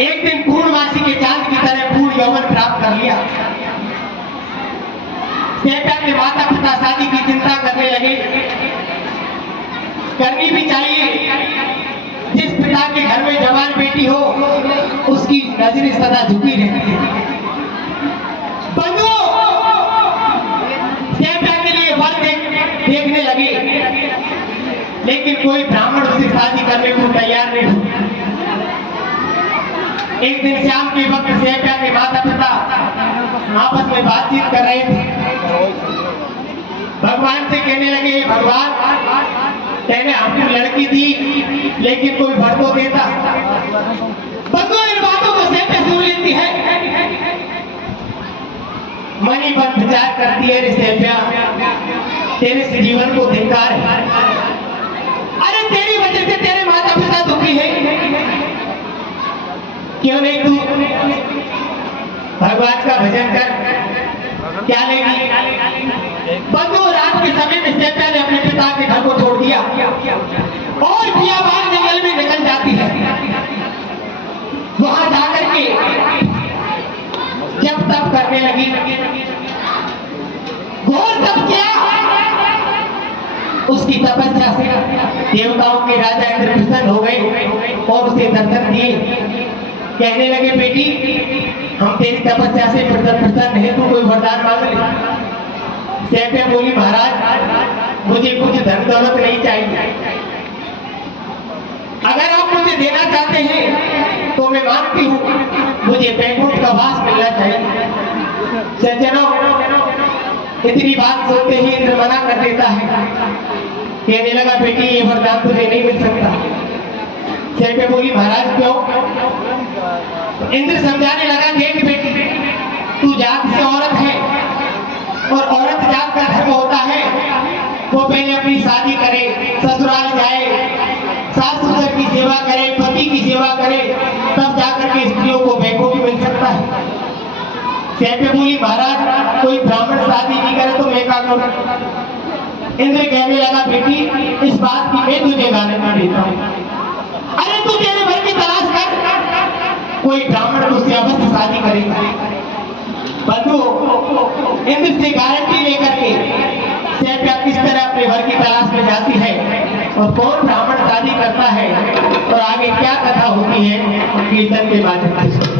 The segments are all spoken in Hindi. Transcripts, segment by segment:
एक दिन पूर्णवासी के चांद की तरह पूर्ण यौवन प्राप्त कर लिया। सेठा के माता पिता शादी की चिंता करने लगे। करनी भी चाहिए, जिस पिता के घर में जवान बेटी हो उसकी नजरें सदा झुकी रहती है। बंधुओं, सेठा के लिए वर देखने लगे, लेकिन कोई ब्राह्मण उससे शादी करने को तैयार नहीं हुआ। एक दिन शाम के वक्त सेठा के माता पिता आपस में बातचीत कर रहे थे। भगवान से कहने लगे, भगवान तेने हमको लड़की दी, लेकिन कोई वर तो देता। बंधुओं, इन बातों को सेठा सुन लेती है। मनी पर विचार करती है, रे सेठा तेरे से जीवन को धिक्कार है। अरे तेरी वजह से तेरे माता पिता दुखी है, क्यों नहीं तू भगवान का भजन कर, क्या लेगी? बंधु, रात के समय में सेठा ने अपने पिता के घर को छोड़ दिया और बियाबान जंगल में निकल जाती है। वहां जाकर के जब तप करने लगी, घोर तप किया। उसकी तपस्या से देवताओं के राजा इंद्र प्रसन्न हो गए और उसे दर्शन दिए। कहने लगे, बेटी हम तेरी तपस्या से प्रसन्न है, तू कोई वरदान मांग ले। सेठा बोली, महाराज मुझे कुछ धन दौलत नहीं चाहिए, अगर आप मुझे देना चाहते हैं तो मैं मानती हूँ, मुझे बैकुंठ का वास मिलना चाहिए। सज्जनों, इतनी बात सुनते ही इंद्र मना कर देता है। कहने लगा, बेटी ये वरदान तुझे नहीं मिल सकता। सेठा बोली, महाराज क्यों? इंद्र समझाने लगा, देख बेटी तू जात से औरत है और औरत जात का धर्म होता है वो पहले अपनी शादी करे, ससुराल जाए, सास ससुर की सेवा करे, पति की सेवा करे, तब जाकर के स्त्रियों को बैकुंठ मिल सकता है। सेठा बोली, महाराज कोई ब्राह्मण शादी नहीं करे तो मैं क्या करूं? इंद्र कहने लगा, बेटी इस बात की मैं तुझे गारंटी देता हूं। अरे तू तेरे घर की तलाश कर, कोई ब्राह्मण उससे अवश्य शादी करेगा। बंधु, इंद्र से गारंटी लेकर के सेठा किस तरह अपने घर की तलाश में जाती है और कौन ब्राह्मण शादी करता है और आगे क्या कथा होती है, कीर्तन के माध्यम से।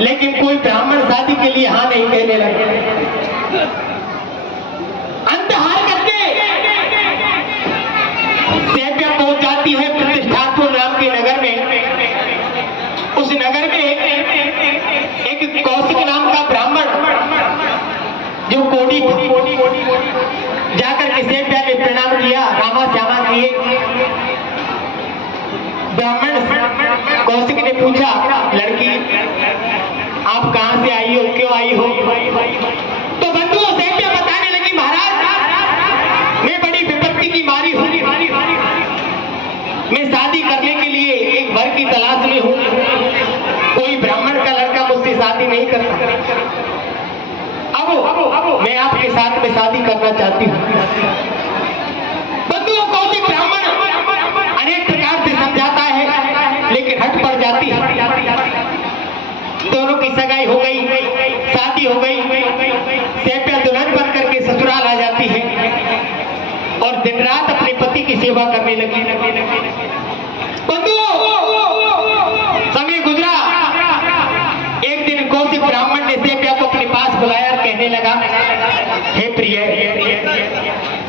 लेकिन कोई ब्राह्मण शादी के लिए हाँ नहीं कहने लगे। अंत हार करके सैप्या पहुंच जाती है प्रतिष्ठापुर नाम के नगर में। उस नगर में एक कौशिक नाम का ब्राह्मण जो कोड़ी जाकर के सैप्या ने प्रणाम किया, रामा श्यामा किए। ब्राह्मण कौशिक ने पूछा, लड़की आप कहां से आई हो, क्यों आई हो? तो बंधुओं सैप्या बताने लगी, महाराज मैं बड़ी विपत्ति की मारी हूं, मैं शादी करने के लिए एक वर की तलाश में हूं। कोई ब्राह्मण का लड़का मुझसे शादी नहीं करता। अब मैं आपके साथ में शादी करना चाहती हूँ। बंधुओं कौशिक ब्राह्मण अनेक प्रकार से समझाता है, लेकिन हट पड़ जाती है। दोनों की सगाई हो गई, शादी हो गई। सैप्या दुल्हन बन करके ससुराल आ जाती है और दिन रात अपने पति की सेवा करने लगी। बंधुओं समय गुजरा। एक दिन कौशिक ब्राह्मण ने सैप्या को अपने पास बुलाया और कहने लगा, हे प्रिय,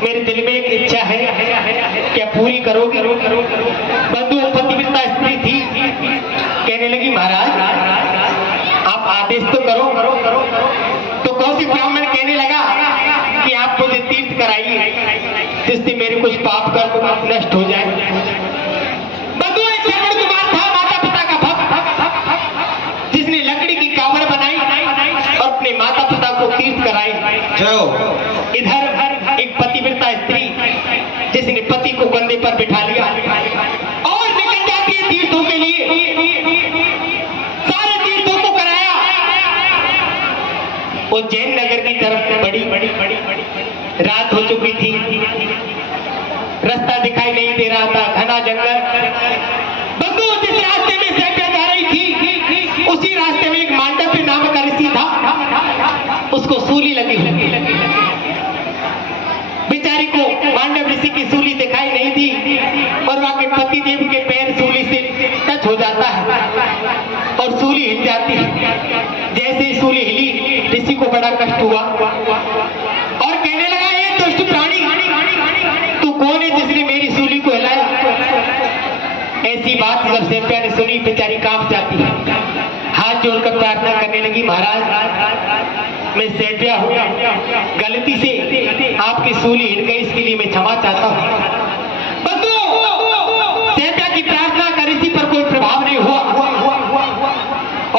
मेरे दिल में एक इच्छा है, क्या पूरी करोगे? बंधुओं पतिव्रता स्त्री थी, कहने लगी, महाराज आप आदेश तो करो। तो कौशिक ब्राह्मण कहने लगा कि आप मुझे तीर्थ कराइए, जिससे मेरे कुछ पाप कर्म नष्ट हो जाए। बंधुओं एक श्रवण कुमार था, माता पिता का भक्त, जिसने लकड़ी की कावड़ बनाई और अपने माता पिता को तीर्थ कराई। इधर एक पतिव्रता स्त्री जिसने पति को कंधे पर बिठा लिया और निकल जाती है तीर्थों के लिए। सारे तीर्थों को कराया। वो जैन नगर की तरफ बड़ी रात हो चुकी थी, रास्ता दिखाई नहीं दे रहा था, घना जंगल। बंधुओं जिस रास्ते में सैप्या जा रही थी, उसी रास्ते में एक मांडव्य नामक ऋषि था, उसको सूली लगी। बेचारी को मांडव ऋषि की सूली दिखाई नहीं दी और वहां के पति देव के पैर सूली से टच हो जाता है और सूली हिल जाती है। जैसे ही सूली हिली, ऋषि को बड़ा कष्ट हुआ और कहने लगा, ये दुष्ट प्राणी, तू कौन है जिसने मेरी सूली को हिलाया? ऐसी बात जब सैप्या ने सुनी, बेचारी कांप जाती है, हाथ जोड़कर प्रार्थना करने लगी, महाराज मैं सैप्या हूँ, गलती से आपकी सूली हिल गई, इसके लिए मैं क्षमा चाहता हूँ। बंधुओं सैप्या की प्रार्थना का ऋषि पर कोई प्रभाव नहीं हुआ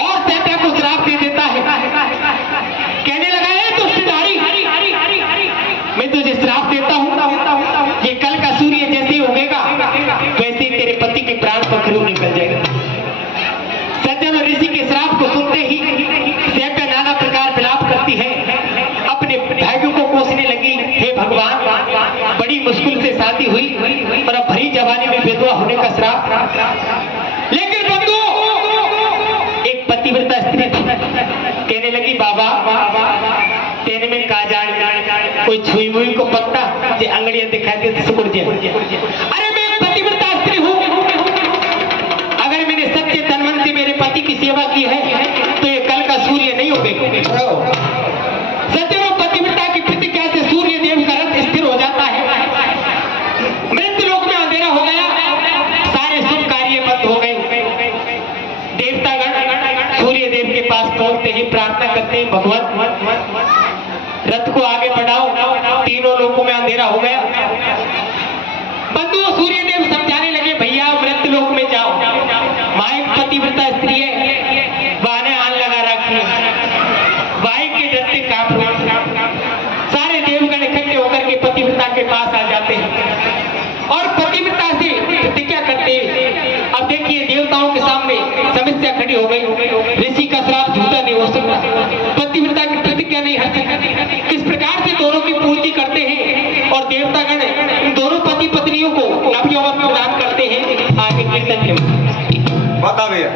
और सैप्या को श्राप दे देता है। कहने लगा, है दुष्ट नारी, मैं तुझे श्राप देता हूँ, ये कल का सूर्य जैसे उगेगा वैसे तेरे पति के प्राण पखरू निकल जाएगा। सज्जन ऋषि के श्राप को सुनते ही सैप्या नाना प्रकार विलाप करती है, अपने भाग्य को कोसने लगी। हे भगवान, बड़ी मुश्किल से शादी हुई और अब भरी जवानी में विधवा होने का श्राप। लेकिन बंधुओं एक पतिव्रता स्त्री थी, कहने लगी, बाबा तेने में का जान, कोई छुई मुई को पत्ता जे अंगड़ियां दिखाई दे सुकुड़ जाए। अरे मैं एक पतिव्रता स्त्री हूँ, अगर मैंने सच्चे तन मन से मेरे पति की सेवा की है तो ये कल का सूर्य नहीं उगेगा। सदैव पतिव्रता की प्रतिज्ञा से सूर्य देव का रथ स्थिर हो जाता है। मृत्यु लोक में अंधेरा हो गया, सारे शुभ कार्य बंद हो गए। देवतागण सूर्य देव के पास पहुंचते ही प्रार्थना करते हैं, भगवान रथ को आगे बढ़ाओ, तीनों लोकों में अंधेरा हो गया। परंतु सूर्यदेव समझाने लगे, भैया मृत्यु लोक में जाओ, माँ एक पतिव्रता स्त्री है, बहाने हाथ लगा रखी, भाई के डरते कांप रहे। सारे देवगण इकट्ठे होकर के पतिव्रता के पास आ जाते हैं और पतिव्रता से प्रतिज्ञा करते हैं। अब देखिए देवताओं के सामने समस्या खड़ी हो गई, ऋषि का श्राप झूठा नहीं हो सकता, पतिव्रता की प्रतिज्ञा नहीं हट सकती। किस प्रकार से दोनों की पूर्ति करते हैं और देवतागण दोनों पति पत्नियों को नवयौवन प्रदान करते हैं। आगे कीर्तन के बता भैया।